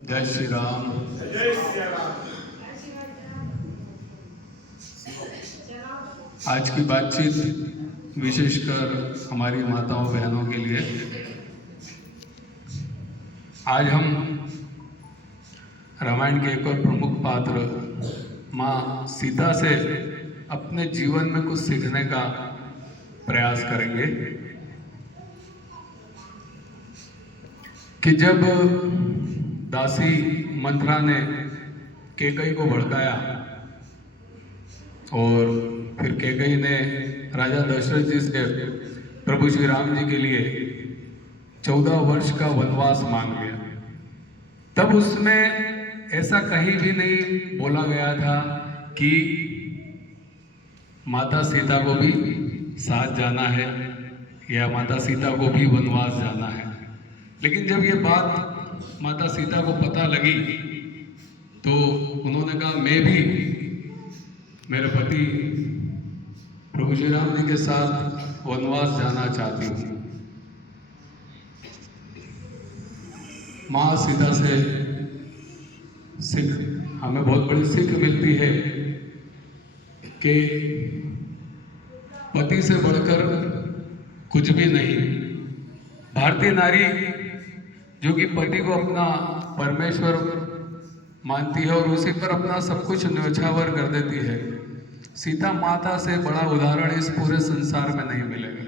जय श्री राम। जय श्री राम। आज की बातचीत विशेषकर हमारी माताओं बहनों के लिए। आज हम रामायण के एक और प्रमुख पात्र माँ सीता से अपने जीवन में कुछ सीखने का प्रयास करेंगे कि जब दासी मंथरा ने कैकेयी को भड़काया और फिर कैकेयी ने राजा दशरथ जी से प्रभु श्री राम जी के लिए 14 वर्ष का वनवास मांग लिया। तब उसमें ऐसा कहीं भी नहीं बोला गया था कि माता सीता को भी साथ जाना है या माता सीता को भी वनवास जाना है। लेकिन जब ये बात माता सीता को पता लगी तो उन्होंने कहा मैं भी मेरे पति प्रभु श्री राम जी के साथ वनवास जाना चाहती हूँ। माँ सीता से हमें बहुत बड़ी सीख मिलती है कि पति से बढ़कर कुछ भी नहीं। भारतीय नारी जो कि पति को अपना परमेश्वर मानती है और उसी पर अपना सब कुछ न्योछावर कर देती है, सीता माता से बड़ा उदाहरण इस पूरे संसार में नहीं मिलेगा।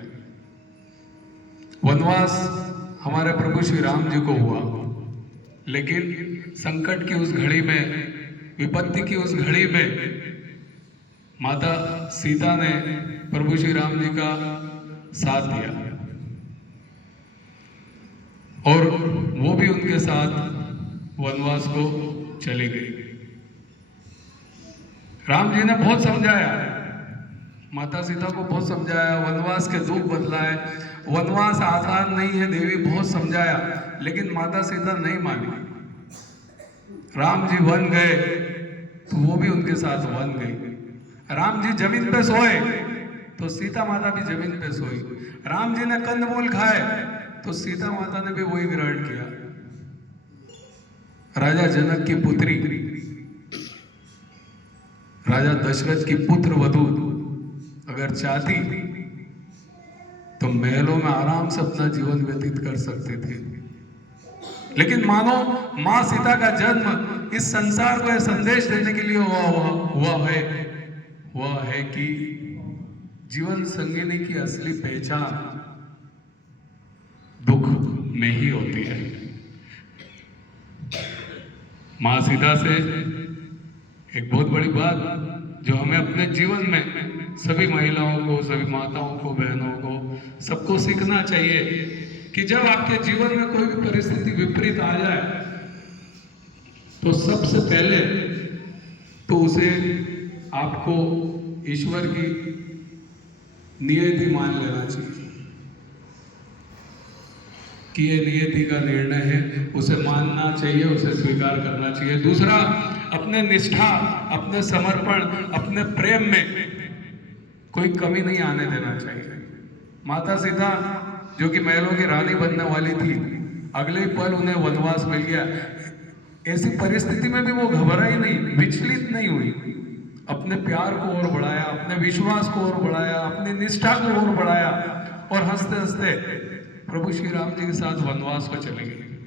वनवास हमारे प्रभु श्री राम जी को हुआ, लेकिन संकट की उस घड़ी में, विपत्ति की उस घड़ी में माता सीता ने प्रभु श्री राम जी का साथ दिया और वो भी उनके साथ वनवास को चली गई। राम जी ने बहुत समझाया, माता सीता को बहुत समझाया, वनवास के दुख बतलाए। वनवास आसान नहीं है, देवी बहुत समझाया, लेकिन माता सीता नहीं मानी। राम जी वन गए तो वो भी उनके साथ वन गई। राम जी जमीन पे सोए तो सीता माता भी जमीन पे सोई। राम जी ने कंदमूल खाए तो सीता माता ने भी वही ग्रहण किया। राजा जनक की पुत्री, राजा दशरथ की पुत्र वधू अगर चाहती तो महलों में आराम से अपना जीवन व्यतीत कर सकते थे, लेकिन मानो मां सीता का जन्म इस संसार को यह संदेश देने के लिए हुआ है कि जीवन संगिनी की असली पहचान दुख में ही होती है। मां सीता से एक बहुत बड़ी बात जो हमें अपने जीवन में सभी महिलाओं को, सभी माताओं को, बहनों को, सबको सीखना चाहिए कि जब आपके जीवन में कोई भी परिस्थिति विपरीत आ जाए तो सबसे पहले तो उसे आपको ईश्वर की नियति मान लेना चाहिए कि ये नियति का निर्णय है, उसे मानना चाहिए, उसे स्वीकार करना चाहिए। दूसरा, अपने निष्ठा, अपने समर्पण, अपने प्रेम में कोई कमी नहीं आने देना चाहिए। माता सीता जो कि महलों की रानी बनने वाली थी, अगले पल उन्हें वनवास मिल गया। ऐसी परिस्थिति में भी वो घबराई नहीं, विचलित नहीं हुई, अपने प्यार को और बढ़ाया, अपने विश्वास को और बढ़ाया, अपनी निष्ठा को और बढ़ाया और हंसते हंसते प्रभु श्री राम जी के साथ वनवास को चले गए।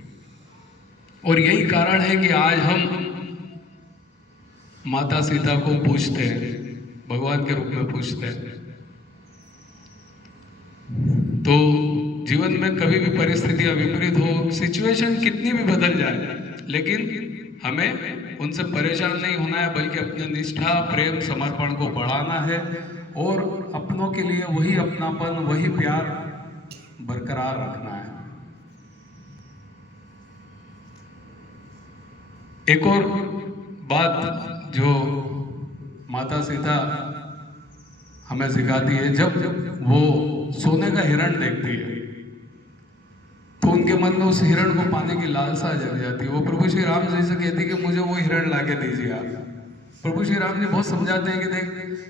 और यही कारण है कि आज हम माता सीता को पूजते हैं, भगवान के रूप में पूजते हैं। तो जीवन में कभी भी परिस्थितियां विपरीत हो, सिचुएशन कितनी भी बदल जाए, लेकिन हमें उनसे परेशान नहीं होना है, बल्कि अपने निष्ठा, प्रेम, समर्पण को बढ़ाना है और अपनों के लिए वही अपनापन, वही प्यार बरकरार रखना है। एक और बात जो माता सीता हमें सिखाती है, जब वो सोने का हिरण देखती है तो उनके मन में उस हिरण को पाने की लालसा जग जाती है। वो प्रभु श्री राम जी से कहती है कि मुझे वो हिरण लाके दीजिए आप। प्रभु श्री राम जी बहुत समझाते हैं कि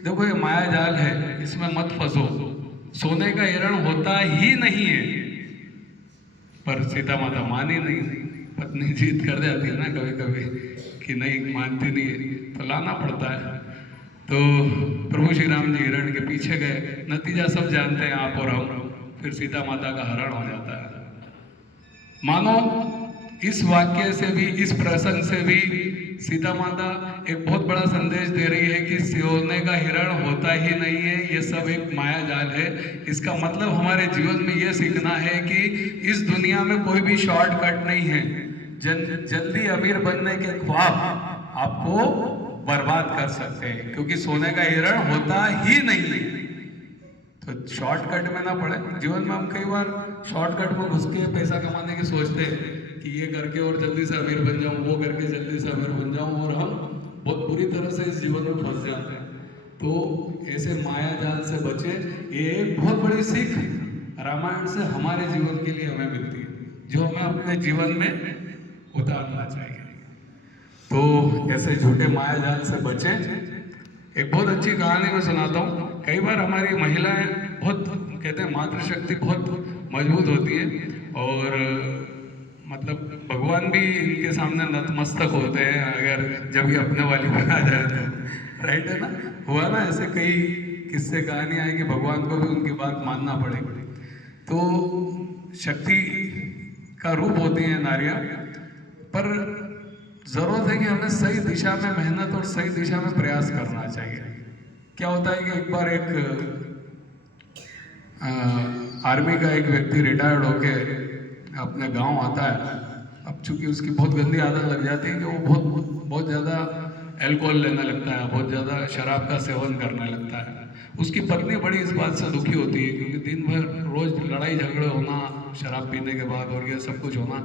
देखो ये माया जाल है, इसमें मत फंसो, सोने का हिरण होता ही नहीं है। पर सीता माता मानी नहीं। पत्नी जीत कर जाती है ना कभी कभी कि नहीं मानती नहीं है, तो लाना पड़ता है। तो प्रभु श्री राम जी हिरण के पीछे गए, नतीजा सब जानते हैं आप और हम, फिर सीता माता का हरण हो जाता है। मानो इस वाक्य से भी, इस प्रसंग से भी सीता माता एक बहुत बड़ा संदेश दे रही है कि सोने का हिरण होता ही नहीं है, ये सब एक माया जाल है। इसका मतलब हमारे जीवन में ये सीखना है कि इस दुनिया में कोई भी शॉर्टकट नहीं है। जल्दी अमीर बनने के ख्वाब आपको बर्बाद कर सकते हैं, क्योंकि सोने का हिरण होता ही नहीं है। तो शॉर्टकट में ना पड़े। जीवन में हम कई बार शॉर्टकट में घुस के पैसा कमाने की सोचते हैं कि ये करके और जल्दी से अमीर बन जाऊं, वो करके जल्दी से अमीर बन जाऊं, और हम बहुत बुरी तरह से इस जीवन में फंस जाते हैं। तो ऐसे माया जाल से बचे, ये एक बहुत बड़ी सीख रामायण से हमारे जीवन के लिए हमें मिलती है, जो हमें अपने जीवन में उतारना चाहिए। तो ऐसे झूठे माया जाल से बचे। एक बहुत अच्छी कहानी मैं सुनाता हूँ। कई बार हमारी महिलाएं बहुत, कहते हैं मातृशक्ति बहुत मजबूत होती है, और मतलब भगवान भी इनके सामने नतमस्तक होते हैं अगर जब ये अपने वाली पर आ जाए तो। राइट है ना, हुआ ना ऐसे कई किस्से कहानी आई कि भगवान को भी उनकी बात मानना पड़े। तो शक्ति का रूप होती हैं नारियां, पर जरूरत है कि हमें सही दिशा में मेहनत और सही दिशा में प्रयास करना चाहिए। क्या होता है कि एक बार एक आर्मी का एक व्यक्ति रिटायर्ड होके अपने गांव आता है। अब चूंकि उसकी बहुत गंदी आदत लग जाती है कि वो बहुत ज़्यादा अल्कोहल लेने लगता है, बहुत ज़्यादा शराब का सेवन करने लगता है। उसकी पत्नी बड़ी इस बात से दुखी होती है, क्योंकि दिन भर रोज लड़ाई झगड़े होना शराब पीने के बाद और ये सब कुछ होना,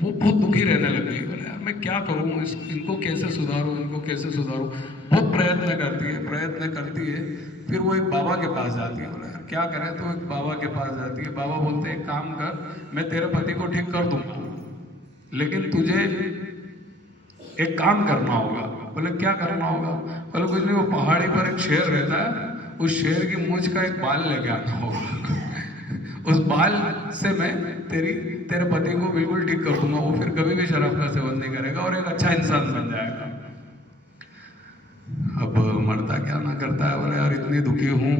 वो बहुत दुखी रहने लग गई। बोले यार मैं क्या करूँ, इनको कैसे सुधारूँ, इनको कैसे सुधारूँ। बहुत प्रयत्न करती है। फिर वो एक बाबा के पास जाती है। बोले यार क्या करें, तो एक बाबा के पास जाती है। बाबा बोलते हैं एक काम कर, मैं तेरे पति को ठीक कर दूंगा, लेकिन तुझे एक काम करना होगा। बोले क्या करना होगा? बोले कुछ नहीं, वो पहाड़ी पर एक शेर रहता है, उस शेर की मूंछ का एक बाल लेके आना होगा। उस बाल से मैं तेरे पति को बिल्कुल ठीक कर दूंगा, वो फिर कभी भी शराब का सेवन नहीं करेगा और एक अच्छा इंसान बन जाएगा। अब मरता क्या ना करता है। बोले यार इतनी दुखी हूँ।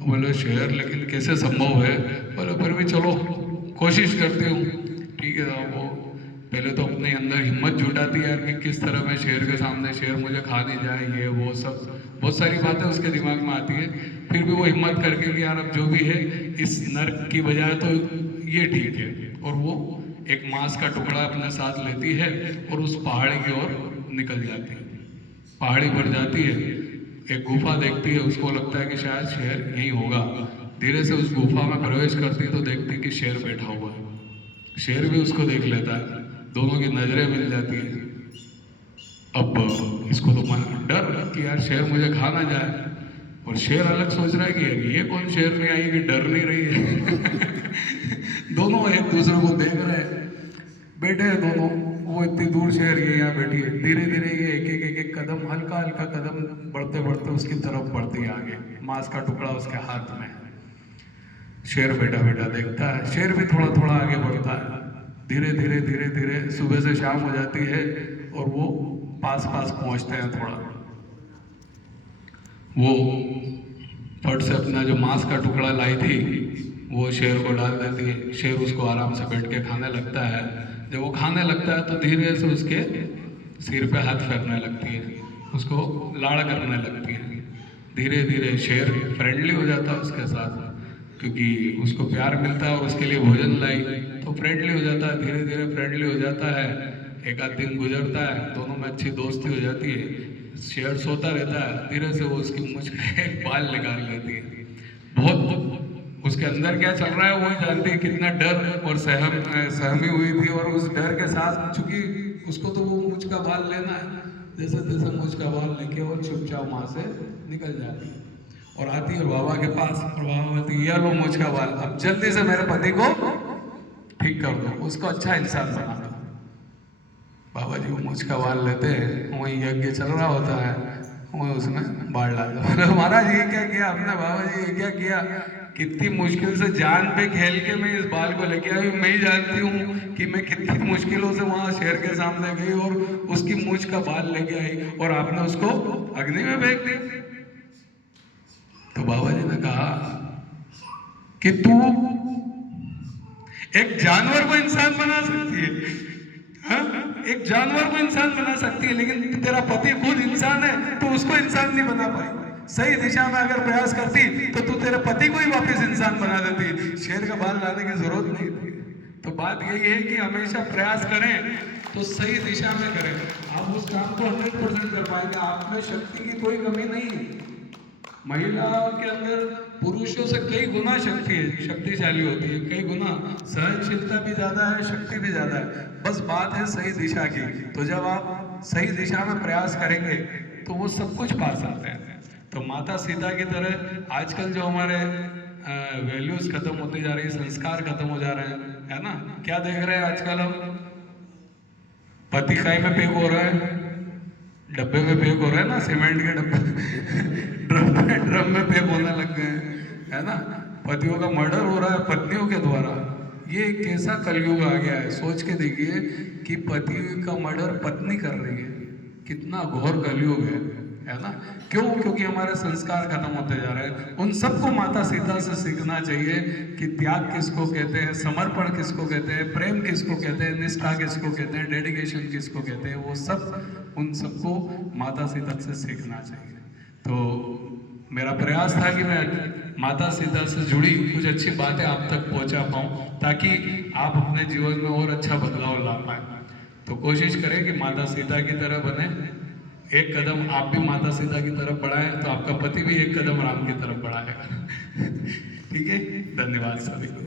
बोले शेर, लेकिन कैसे संभव है? बोले फिर भी चलो कोशिश करती हूँ। ठीक है साहब, वो पहले तो अपने अंदर हिम्मत जुटाती है यार कि किस तरह मैं शेर के सामने, शेर मुझे खा नहीं जाए, ये वो सब बहुत सारी बातें उसके दिमाग में आती है। फिर भी वो हिम्मत करके कि यार अब जो भी है इस नर्क की बजाय तो ये ठीक है, और वो एक मांस का टुकड़ा अपने साथ लेती है और उस पहाड़ी की ओर निकल जाती है। पहाड़ी पर जाती है, एक गुफा देखती है, उसको लगता है कि शायद शेर यहीं होगा। धीरे से उस गुफा में प्रवेश करती है तो देखती है कि शेर बैठा हुआ है। शेर भी उसको देख लेता है, दोनों की नजरें मिल जाती है। अब इसको तो मन डर कि यार शेर मुझे खा ना जाए, और शेर अलग सोच रहा है कि ये कौन शेर नहीं आई कि डर नहीं रही है। दोनों एक दूसरे को देख रहे हैं, बैठे हैं दोनों। वो इतनी दूर शेर ये यहाँ बैठी है। धीरे धीरे ये एक कदम, हल्का हल्का कदम बढ़ते बढ़ते उसकी तरफ बढ़ती है आगे। मांस का टुकड़ा उसके हाथ में। शेर बैठा बैठा देखता है, शेर भी थोड़ा थोड़ा आगे बढ़ता है। धीरे धीरे सुबह से शाम हो जाती है और वो पास पहुंचते हैं। थोड़ा वो फट से अपना जो मांस का टुकड़ा लाई थी वो शेर को डाल देती है। शेर उसको आराम से बैठ के खाने लगता है। जब वो खाने लगता है तो धीरे से उसके सिर पे हाथ फेरने लगती है, उसको लाड़ करने लगती है। धीरे धीरे शेर फ्रेंडली हो जाता है उसके साथ, क्योंकि उसको प्यार मिलता है और उसके लिए भोजन लाई तो फ्रेंडली हो जाता है। धीरे धीरे फ्रेंडली हो जाता है। एक आध दिन गुजरता है, दोनों में अच्छी दोस्ती हो जाती है। शेर सोता रहता है, धीरे से वो उसकी मूंछ का एक बाल निकाल लेती है। बहुत उसके अंदर क्या चल रहा है वो जानती है। कितना डर और सहमी हुई थी, और उस डर के साथ चूंकि उसको तो वो मूंछ का बाल लेना है, जैसे तैसे मूंछ का बाल लेके वो चुपचाप वहां से निकल जाती है और आती है बाबा के पास। और बाबा बोलती है, ये लो मूंछ का बाल, अब जल्दी से मेरे पति को ठीक कर दो, उसको अच्छा इंसान बना दो। बाबा जी वो मूंछ का बाल लेते हैं, वहीं यज्ञ चल रहा होता है, वहीं उसमें बाढ़ डाल दो। महाराज ये क्या किया आपने? बाबा जी ये क्या किया? कितनी मुश्किल से जान पे खेल के मैं इस बाल को लेके आई। मैं ही जानती हूँ कि मैं कितनी मुश्किलों से वहां शेर के सामने गई और उसकी मूंछ का बाल लेके आई और आपने उसको अग्नि में फेंक दिया। तो बाबा जी ने कहा कि तू एक जानवर को इंसान बना सकती है, हाँ? एक जानवर को इंसान बना सकती है, लेकिन तेरा पति खुद इंसान है, तो उसको इंसान नहीं बना पाई। सही दिशा में अगर प्रयास करती तो तू तेरे पति को ही वापस इंसान बना देती, शेर का बाल लाने की जरूरत नहीं थी। तो बात यही है कि हमेशा प्रयास करें तो सही दिशा में करें, आप उस काम को 100% कर पाएंगे। आप में शक्ति की कोई कमी नहीं है। महिला के अंदर पुरुषों से कई गुना शक्तिशाली होती है, कई गुना सहनशीलता भी ज्यादा है, शक्ति भी ज्यादा है। बस बात है सही दिशा की। तो जब आप सही दिशा में प्रयास करेंगे तो वो सब कुछ पा सकते हैं। तो माता सीता की तरह आजकल जो हमारे वैल्यूज खत्म होती जा रही है, संस्कार खत्म हो जा रहे हैं, है ना? क्या देख रहे हैं आजकल हम? पति खाई में पैक हो रहा है, डब्बे में पैक हो रहा है ना, सीमेंट के डब्बे ड्रम में पैक होने लग गए हैं, है ना? पतियों का मर्डर हो रहा है पत्नियों के द्वारा। ये कैसा कलयुग आ गया है, सोच के देखिए कि पति का मर्डर पत्नी कर रही है, कितना घोर कलयुग है ना? क्यों? क्योंकि हमारे संस्कार खत्म होते जा रहे हैं। उन सबको माता सीता से सीखना चाहिए कि त्याग किसको कहते हैं, समर्पण किसको कहते हैं, प्रेम किसको कहते हैं, निष्ठा किसको कहते हैं, डेडिकेशन किसको कहते हैं, वो सब उन सबको माता सीता से सीखना चाहिए। तो मेरा प्रयास था कि मैं माता सीता से जुड़ी कुछ अच्छी बातें आप तक पहुंचा पाऊं, ताकि आप अपने जीवन में और अच्छा बदलाव ला पाए। तो कोशिश करें कि माता सीता की तरह बने, एक कदम आप भी माता सीता की तरफ बढ़ाएं तो आपका पति भी एक कदम राम की तरफ बढ़ाएगा। ठीक है, धन्यवाद सभी को।